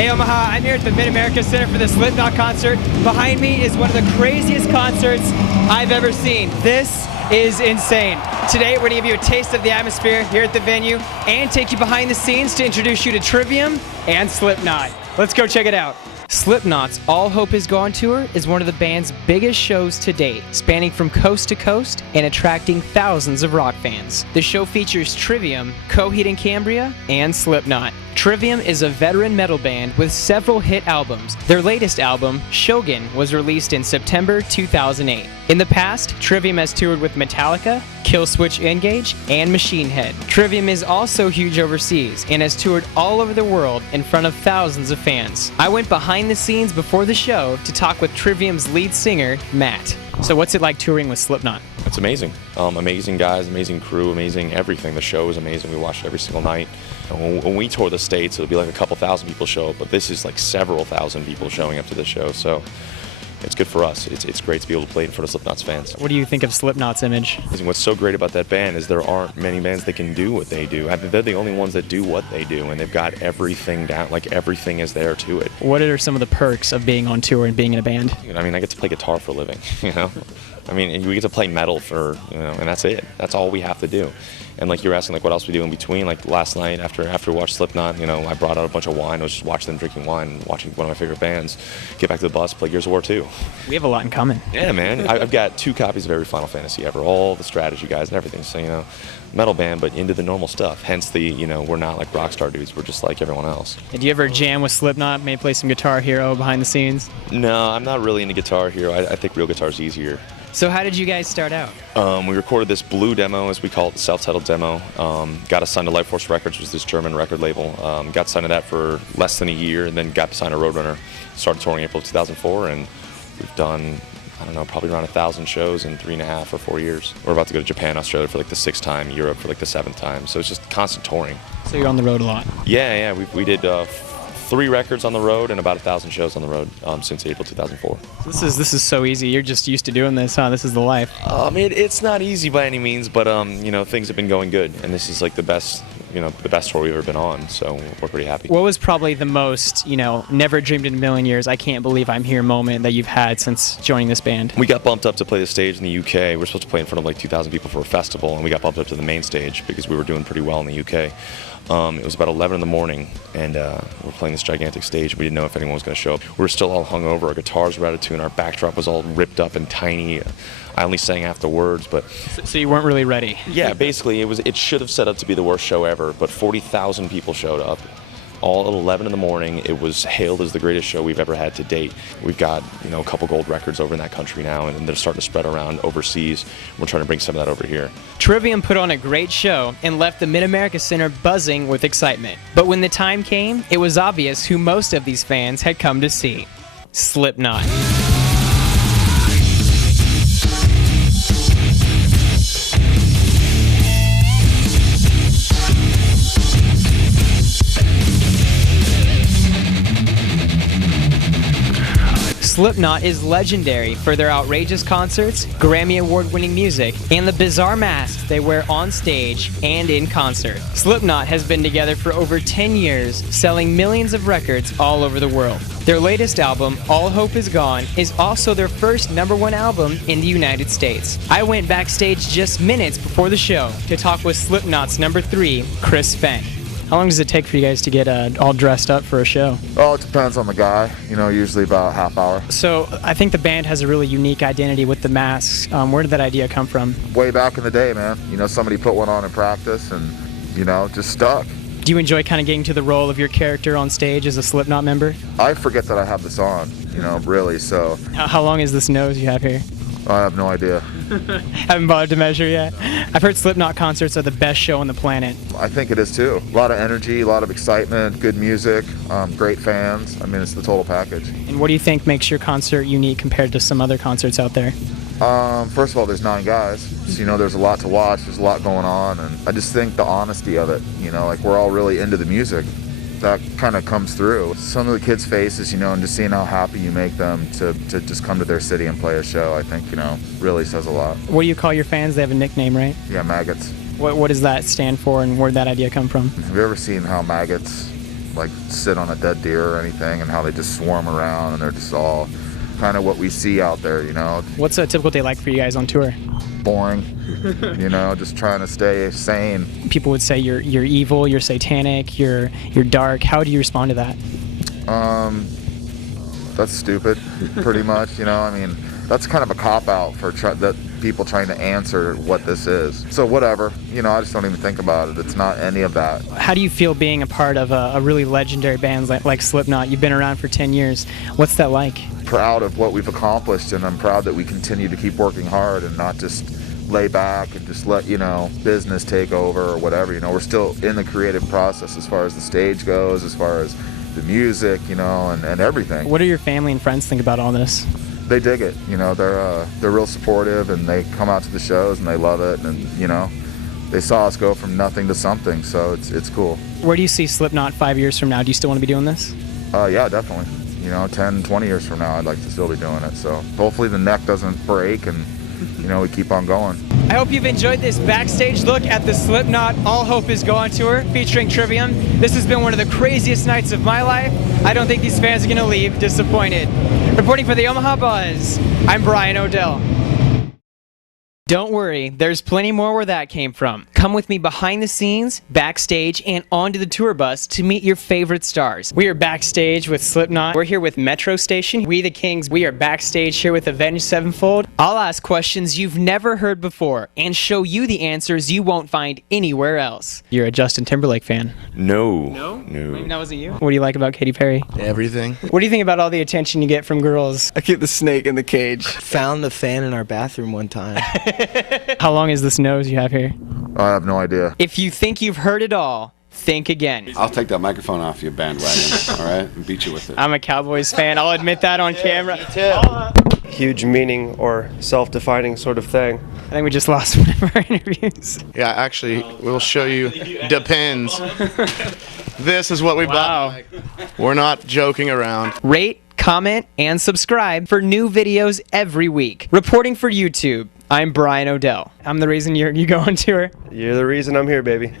Hey Omaha, I'm here at the Mid-America Center for the Slipknot concert. Behind me is one of the craziest concerts I've ever seen. This is insane. Today we're going to give you a taste of the atmosphere here at the venue and take you behind the scenes to introduce you to Trivium and Slipknot. Let's go check it out. Slipknot's All Hope Is Gone tour is one of the band's biggest shows to date, spanning from coast to coast and attracting thousands of rock fans. The show features Trivium, Coheed and Cambria, and Slipknot. Trivium is a veteran metal band with several hit albums. Their latest album, Shogun, was released in September 2008. In the past, Trivium has toured with Metallica, Killswitch Engage, and Machine Head. Trivium is also huge overseas and has toured all over the world in front of thousands of fans. I went behind the scenes before the show to talk with Trivium's lead singer, Matt. So what's it like touring with Slipknot? It's amazing. Amazing guys, amazing crew, amazing everything. The show is amazing. We watch it every single night. When we tour the States, it'll be like a couple thousand people show up, but this is like several thousand people showing up to the show. So it's good for us. It's great to be able to play in front of Slipknot's fans. What do you think of Slipknot's image? What's so great about that band is there aren't many bands that can do what they do. I mean, they're the only ones that do what they do, and they've got everything down. Like, everything is there to it. What are some of the perks of being on tour and being in a band? I mean, I get to play guitar for a living, you know? I mean, we get to play metal for, and that's it. That's all we have to do. And like you were asking, like, what else we do in between? Like last night, after we watched Slipknot, I brought out a bunch of wine. I was just watching them drinking wine and watching one of my favorite bands. Get back to the bus, play Gears of War 2. We have a lot in common. Yeah, man. I've got 2 copies of every Final Fantasy ever, all the strategy guides and everything. So, metal band, but into the normal stuff. Hence the, we're not like rock star dudes. We're just like everyone else. Did you ever jam with Slipknot? Maybe play some Guitar Hero behind the scenes? No, I'm not really into Guitar Hero. I think real guitar's easier. So how did you guys start out? We recorded this blue demo, as we call it, the self-titled demo. Got us signed to Life Force Records, which is this German record label. Got signed to that for less than a year, and then got signed to Roadrunner. Started touring April of 2004, and we've done, I don't know, probably around 1,000 shows in 3.5 or 4 years. We're about to go to Japan, Australia for like the 6th time, Europe for like the 7th time. So it's just constant touring. So you're on the road a lot? Yeah. We did 3 records on the road and about 1,000 shows on the road since April 2004. This is so easy. You're just used to doing this, huh? This is the life. It's not easy by any means, but things have been going good, and this is like the best tour we've ever been on. So we're pretty happy. What was probably the most, never dreamed in a million years, I can't believe I'm here moment that you've had since joining this band? We got bumped up to play the stage in the UK. We're supposed to play in front of like 2,000 people for a festival, and we got bumped up to the main stage because we were doing pretty well in the UK. It was about 11 in the morning, and we're playing this gigantic stage. We didn't know if anyone was going to show up. We were still all hungover. Our guitars were out of tune. Our backdrop was all ripped up and tiny. I only sang half the words, but... So you weren't really ready? Yeah, basically, it should have set up to be the worst show ever, but 40,000 people showed up. All at 11 in the morning. It was hailed as the greatest show we've ever had to date. We've got, a couple gold records over in that country now, and they're starting to spread around overseas. We're trying to bring some of that over here. Trivium put on a great show and left the Mid-America Center buzzing with excitement. But when the time came, it was obvious who most of these fans had come to see. Slipknot. Slipknot is legendary for their outrageous concerts, Grammy Award-winning music, and the bizarre masks they wear on stage and in concert. Slipknot has been together for over 10 years, selling millions of records all over the world. Their latest album, All Hope Is Gone, is also their first #1 album in the United States. I went backstage just minutes before the show to talk with Slipknot's #3, Chris Fehn. How long does it take for you guys to get all dressed up for a show? Oh, it depends on the guy. Usually about a half hour. So I think the band has a really unique identity with the masks. Where did that idea come from? Way back in the day, man. Somebody put one on in practice and, just stuck. Do you enjoy kind of getting to the role of your character on stage as a Slipknot member? I forget that I have this on, really, so. How long is this nose you have here? I have no idea. Haven't bothered to measure yet. I've heard Slipknot concerts are the best show on the planet. I think it is too. A lot of energy, a lot of excitement, good music, great fans. It's the total package. And what do you think makes your concert unique compared to some other concerts out there? First of all, there's 9 guys. So, there's a lot to watch, there's a lot going on, and I just think the honesty of it, we're all really into the music. That kind of comes through. Some of the kids' faces, and just seeing how happy you make them to just come to their city and play a show, I think, really says a lot. What do you call your fans? They have a nickname, right? Yeah, Maggots. What does that stand for, and where'd that idea come from? Have you ever seen how maggots like sit on a dead deer or anything, and how they just swarm around and they're just all kind of what we see out there, you know. What's a typical day like for you guys on tour? Boring, you know, just trying to stay sane. People would say you're evil, you're satanic, you're dark. How do you respond to that? That's stupid, pretty much, you know. I mean, that's kind of a cop-out for that people trying to answer what this is. So whatever, you know, I just don't even think about it. It's not any of that. How do you feel being a part of a really legendary band like Slipknot? You've been around for 10 years. What's that like? Proud of what we've accomplished, and I'm proud that we continue to keep working hard and not just lay back and just let, you know, business take over or whatever. You know, we're still in the creative process as far as the stage goes, as far as the music, you know, and everything. What do your family and friends think about all this? They dig it, you know. They're real supportive, and they come out to the shows and they love it, and you know, they saw us go from nothing to something, so it's cool. Where do you see Slipknot 5 years from now? Do you still want to be doing this? Yeah, definitely. You know, 10, 20 years from now, I'd like to still be doing it. So hopefully the neck doesn't break, and you know, we keep on going. I hope you've enjoyed this backstage look at the Slipknot All Hope Is Gone tour featuring Trivium. This has been one of the craziest nights of my life. I don't think these fans are going to leave disappointed. Reporting for the Omaha Buzz, I'm Brian O'Dell. Don't worry, there's plenty more where that came from. Come with me behind the scenes, backstage, and onto the tour bus to meet your favorite stars. We are backstage with Slipknot. We're here with Metro Station, We the Kings. We are backstage here with Avenged Sevenfold. I'll ask questions you've never heard before and show you the answers you won't find anywhere else. You're a Justin Timberlake fan. No. Maybe that wasn't you? What do you like about Katy Perry? Everything. What do you think about all the attention you get from girls? I keep the snake in the cage. Found the fan in our bathroom one time. How long is this nose you have here? I have no idea. If you think you've heard it all, think again. I'll take that microphone off you, bandwagon, all right? And beat you with it. I'm a Cowboys fan. I'll admit that on camera. Huge meaning or self-defining sort of thing. I think we just lost one of our interviews. Yeah, actually, we'll show you. Depends. This is what we bought. We're not joking around. Rate, comment, and subscribe for new videos every week. Reporting for YouTube, I'm Brian O'Dell. I'm the reason you go on tour. You're the reason I'm here, baby.